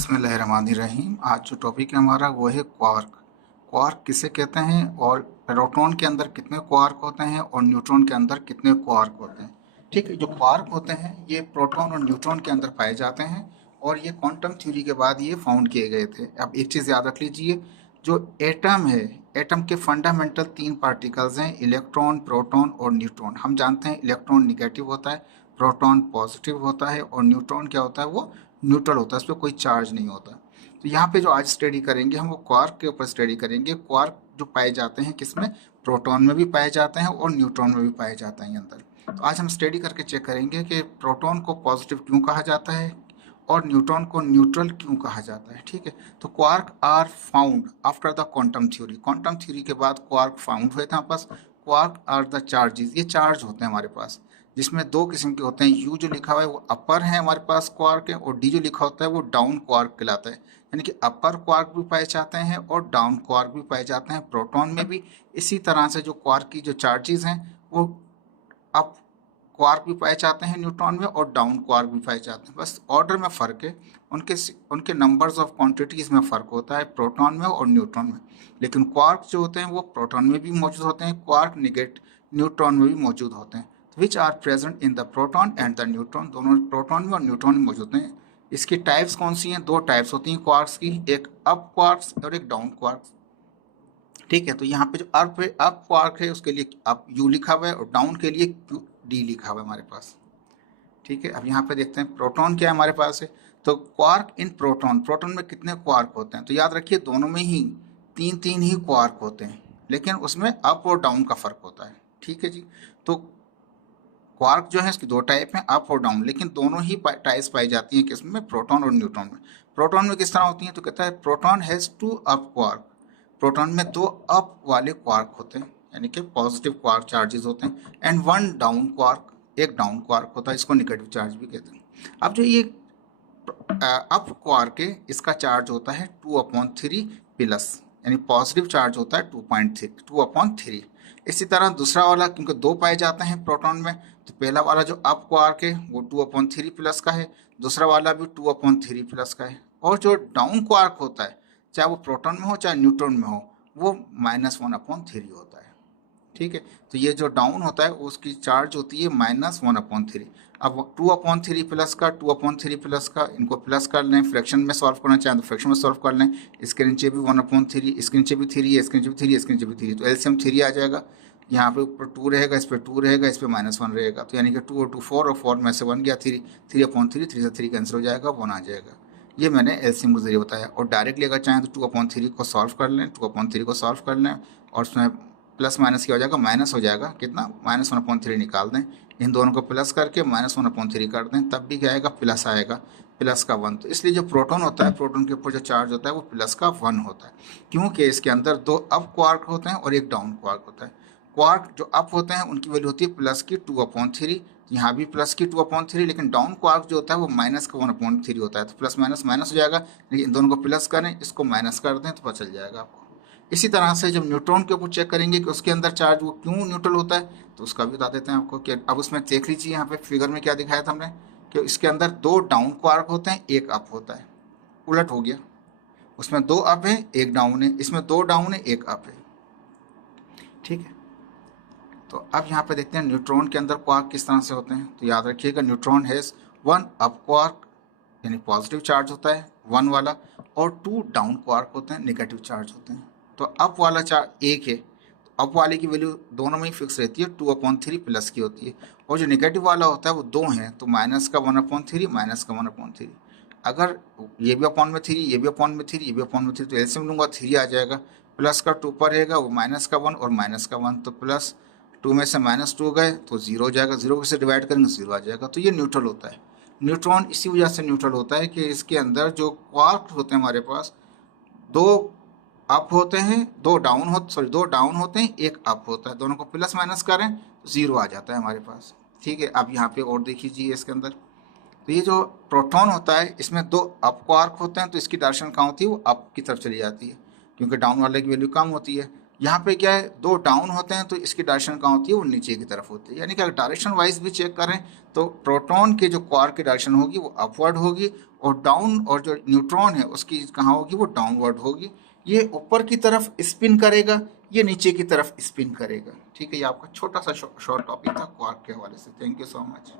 बिस्मिल्लाहिर्रहमानिर्रहीम। आज जो टॉपिक है हमारा वो है क्वार्क। क्वार्क किसे कहते हैं और प्रोटॉन के अंदर कितने क्वार्क होते हैं और न्यूट्रॉन के अंदर कितने क्वार्क होते हैं। ठीक है, जो क्वार्क होते हैं ये प्रोटॉन और न्यूट्रॉन के अंदर पाए जाते हैं और ये क्वांटम थ्योरी के बाद ये फाउंड किए गए थे। अब एक चीज़ याद रख लीजिए, जो एटम है, एटम के फंडामेंटल तीन पार्टिकल्स हैं, इलेक्ट्रॉन, प्रोटॉन और न्यूट्रॉन। हम जानते हैं इलेक्ट्रॉन निगेटिव होता है, प्रोटॉन पॉजिटिव होता है और न्यूट्रॉन क्या होता है, वो न्यूट्रल होता है, उस पर कोई चार्ज नहीं होता। तो यहाँ पे जो आज स्टडी करेंगे हम वो क्वार्क के ऊपर स्टडी करेंगे। क्वार्क जो पाए जाते हैं किसमें, प्रोटॉन में भी पाए जाते हैं और न्यूट्रॉन में भी पाए जाते हैं अंदर। तो आज हम स्टडी करके चेक करेंगे कि प्रोटॉन को पॉजिटिव क्यों कहा जाता है और न्यूट्रॉन को न्यूट्रल क्यों कहा जाता है। ठीक है, तो quark are found after the quantum theory. Quantum theory के बाद क्वार्क फाउंड हुए थे हमारे पास। क्वार्क आर द चार्जेस, ये चार्ज होते हैं हमारे पास, जिसमें दो किस्म के होते हैं। यू जो लिखा हुआ है वो अपर है हमारे पास क्वार्क है, और डी जो लिखा होता है वो डाउन क्वार्क कहलाता है। यानी कि अपर क्वार्क भी पाए जाते हैं और डाउन क्वार्क भी पाए जाते हैं प्रोटॉन में भी। इसी तरह से जो क्वार्क की जो चार्जेस हैं वो अप क्वार्क भी पाए जाते हैं न्यूट्रॉन में और डाउन क्वार्क भी पाए जाते हैं। बस ऑर्डर में फ़र्क है, उनके उनके नंबर्स ऑफ क्वांटिटीज़ में फ़र्क होता है प्रोटॉन में और न्यूट्रॉन में। लेकिन क्वार्क जो होते हैं वो प्रोटॉन में भी मौजूद होते हैं, क्वार्क न्यूट्रॉन में भी मौजूद होते हैं। Which are present in the proton and the neutron, दोनों प्रोटॉन में और न्यूट्रॉन में मौजूद हैं। इसकी टाइप्स कौन सी हैं, दो टाइप्स होती हैं क्वार्क्स की, एक अप क्वार्क्स और एक डाउन क्वार्क्स। ठीक है, तो यहाँ पे जो अप क्वार्क है उसके लिए अप यू लिखा हुआ है और डाउन के लिए क्यू डी लिखा हुआ है हमारे पास। ठीक है, अब यहाँ पे देखते हैं प्रोटॉन क्या हमारे पास है। तो क्वार्क इन प्रोटॉन, प्रोटॉन में कितने क्वार्क होते हैं, तो याद रखिए दोनों में ही तीन तीन ही क्वार्क होते हैं, लेकिन उसमें अप और डाउन का फर्क होता है। ठीक है जी, तो क्वार्क जो है इसकी दो टाइप हैं, अप और डाउन, लेकिन दोनों ही टाइप्स पाई जाती हैं किसमें, प्रोटॉन और न्यूट्रॉन में। प्रोटॉन में किस तरह होती हैं, तो कहता है proton has two up quark, proton में दो अप वाले क्वार्क होते हैं, यानी कि पॉजिटिव क्वार्क चार्जेस होते हैं, एंड वन डाउन क्वार्क, एक डाउन क्वार्क होता है, इसको नेगेटिव चार्ज भी कहते हैं। अब जो ये अप क्वार्क है इसका चार्ज होता है 2/3 प्लस, यानी पॉजिटिव चार्ज होता है 2/3। इसी तरह दूसरा वाला, क्योंकि दो पाए जाते हैं प्रोटॉन में, तो पहला वाला जो अप क्वार्क है वो 2/3 प्लस का है, दूसरा वाला भी 2/3 प्लस का है। और जो डाउन क्वार्क होता है, चाहे वो प्रोटॉन में हो चाहे न्यूट्रॉन में हो, वो -1/3 होता है। ठीक है, तो ये जो डाउन होता है उसकी चार्ज होती है -1/3। अब 2/3 प्लस का 2/3 प्लस का, इनको प्लस कर लें, फ्रैक्शन में सॉल्व करना चाहें तो फ्रैक्शन में सॉल्व कर लें। इसके नीचे भी 1/3, इसके नीचे भी 3 है, इसके नीचे भी 3, इसके नीचे भी 3, तो एलसीएम 3 आ जाएगा। यहाँ पे ऊपर 2 रहेगा, इस पर 2 रहेगा, इस पर -1 रहेगा, तो यानी कि 2 और 2 4 और 4 में से 1 गया, 3/3, 3 से 3 कैंसिल हो जाएगा, 1 आ जाएगा। ये मैंने एलसीएम के जरिए बताया। और डायरेक्टली अगर चाहें तो 2/3 को सॉल्व कर लें, 2/3 को सॉल्व कर लें और उसमें प्लस माइनस क्या हो जाएगा, माइनस हो जाएगा, कितना, -1/3 निकाल दें, इन दोनों को प्लस करके -1/3 कर दें, तब भी क्या आएगा, प्लस आएगा, प्लस का 1। तो इसलिए जो प्रोटॉन होता है, प्रोटॉन के ऊपर जो चार्ज होता है वो प्लस का 1 होता है, क्योंकि इसके अंदर दो अप क्वार्क होते हैं और एक डाउन क्वार्क होता है। क्वार्क जो अप होते हैं उनकी वैल्यू होती है प्लस की 2/3, यहाँ भी प्लस की 2/3, लेकिन डाउन क्वार्क जो होता है वो माइनस का 1/3 होता है, तो प्लस माइनस माइनस हो जाएगा, लेकिन इन दोनों को प्लस करें, इसको माइनस कर दें तो पता चल जाएगा आपको। इसी तरह से जब न्यूट्रॉन के ऊपर चेक करेंगे कि उसके अंदर चार्ज वो क्यों न्यूट्रल होता है, तो उसका भी बता देते हैं आपको कि अब उसमें देख लीजिए यहाँ पे फिगर में क्या दिखाया था हमने, कि इसके अंदर दो डाउन क्वार्क होते हैं, एक अप होता है, उलट हो गया, उसमें दो अप है एक डाउन है, इसमें दो डाउन है एक अप है। ठीक है, तो अब यहाँ पे देखते हैं न्यूट्रॉन के अंदर क्वार्क किस तरह से होते हैं। तो याद रखिएगा, न्यूट्रॉन हैज़ 1 अप क्वार्क, यानी पॉजिटिव चार्ज होता है 1 वाला, और 2 डाउन क्वार्क होते हैं, नेगेटिव चार्ज होते हैं। तो अप वाला चार्ज एक है, तो अप वाले की वैल्यू दोनों में ही फिक्स रहती है, 2/3 प्लस की होती है, और जो नेगेटिव वाला होता है वो दो हैं, तो माइनस का 1/3, माइनस का 1/3। अगर ये भी अपॉन में 3, ये भी अपॉन में 3, ये भी अपॉन में 3, तो एलसीएम लूँगा 3 आ जाएगा, प्लस का 2 पर रहेगा वो माइनस का 1 और माइनस का 1, तो प्लस 2 में से -2 गए तो 0 हो जाएगा, 0 से डिवाइड करेंगे 0 आ जाएगा। तो ये न्यूट्रल होता है। न्यूट्रॉन इसी वजह से न्यूट्रल होता है कि इसके अंदर जो क्वार्क होते हैं हमारे पास, दो अप होते हैं, दो डाउन होते हैं, एक अप होता है, दोनों को प्लस माइनस करें तो 0 आ जाता है हमारे पास। ठीक है, अब यहाँ पे और देख लीजिए इसके अंदर, तो ये जो प्रोटॉन होता है इसमें दो अप क्वार्क होते हैं, तो इसकी डायरेक्शन कहाँ होती है, वो अप की तरफ चली जाती है, क्योंकि डाउन वाले की वैल्यू कम होती है। यहाँ पे क्या है, दो डाउन होते हैं तो इसकी डायरेक्शन कहाँ होती है, वो नीचे की तरफ होती है। यानी कि अगर डायरेक्शन वाइज भी चेक करें तो प्रोटॉन के जो क्वार्क की डायरेक्शन होगी वो अपवर्ड होगी, और डाउन और जो न्यूट्रॉन है उसकी कहाँ होगी, वो डाउनवर्ड होगी। ये ऊपर की तरफ स्पिन करेगा, ये नीचे की तरफ स्पिन करेगा। ठीक है, ये आपका छोटा सा शॉर्ट टॉपिक था क्वार्क के हवाले से। Thank you so much.